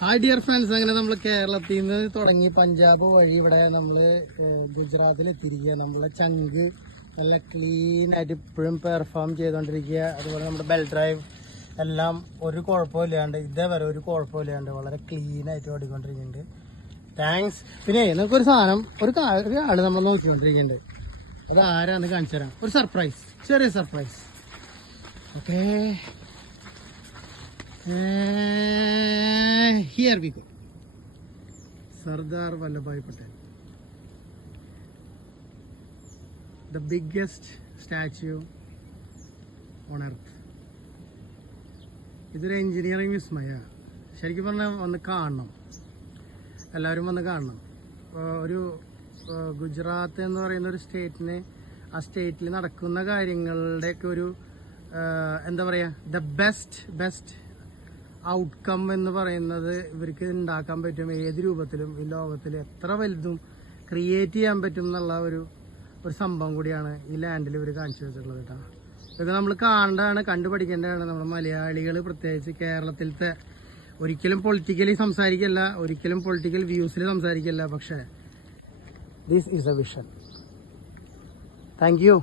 Hi dear friends, അങ്ങനെ നമ്മൾ കേരളത്തിൽ നിന്ന് തുടങ്ങി പഞ്ചാബ് വഴി ഇവിടെ നമ്മൾ ഗുജറാത്തിൽ എത്തിയിരിക്കുക. നമ്മളെ ചങ്ക് നല്ല ക്ലീൻ ആയിട്ട് ഇപ്പോഴും പെർഫോം ചെയ്തുകൊണ്ടിരിക്കുക. അതുപോലെ നമ്മുടെ ബെൽ ഡ്രൈവ് എല്ലാം ഒരു കുഴപ്പമില്ലാണ്ട് ഇതേവരെ ഒരു കുഴപ്പമില്ലാണ്ട് വളരെ ക്ലീൻ ആയിട്ട് ഓടിക്കൊണ്ടിരിക്കുന്നുണ്ട്. താങ്ക്സ്. പിന്നെ നമുക്കൊരു സാധനം ഒരാൾ നമ്മൾ നോക്കിക്കൊണ്ടിരിക്കുന്നുണ്ട്. അത് ആരാന്ന് കാണിച്ചു തരാം. ഒരു സർപ്രൈസ്, ചെറിയ surprise. Okay, here we go. Sardar Vallabhbhai Patel, the biggest statue on earth. ഇതൊരു എഞ്ചിനീയറിംഗ് വിസ്മയ. ശരിക്കും പറഞ്ഞാൽ വന്ന് കാണണം, എല്ലാവരും വന്ന് കാണണം. ഒരു ഗുജറാത്ത് എന്ന് പറയുന്ന ഒരു സ്റ്റേറ്റിന്, ആ സ്റ്റേറ്റിൽ നടക്കുന്ന കാര്യങ്ങളുടെയൊക്കെ ഒരു എന്താ പറയുക, ദ ബെസ്റ്റ് ഔട്ട്കം എന്ന് പറയുന്നത് ഇവർക്ക് ഉണ്ടാക്കാൻ പറ്റും. ഏത് രൂപത്തിലും ഈ ലോകത്തിൽ എത്ര വലുതും ക്രിയേറ്റ് ചെയ്യാൻ പറ്റും എന്നുള്ള ഒരു സംഭവം കൂടിയാണ് ഈ ലാൻഡിൽ ഇവർ കാണിച്ചു വെച്ചിട്ടുള്ളത് കേട്ടോ. ഇതൊക്കെ നമ്മൾ കാണേണ്ടതാണ്, കണ്ടുപഠിക്കേണ്ടതാണ്. നമ്മുടെ മലയാളികൾ, പ്രത്യേകിച്ച് കേരളത്തിലത്തെ, ഒരിക്കലും പൊളിറ്റിക്കലി സംസാരിക്കില്ല, ഒരിക്കലും പൊളിറ്റിക്കൽ വ്യൂസിൽ സംസാരിക്കില്ല. പക്ഷേ this is A vision. Thank you.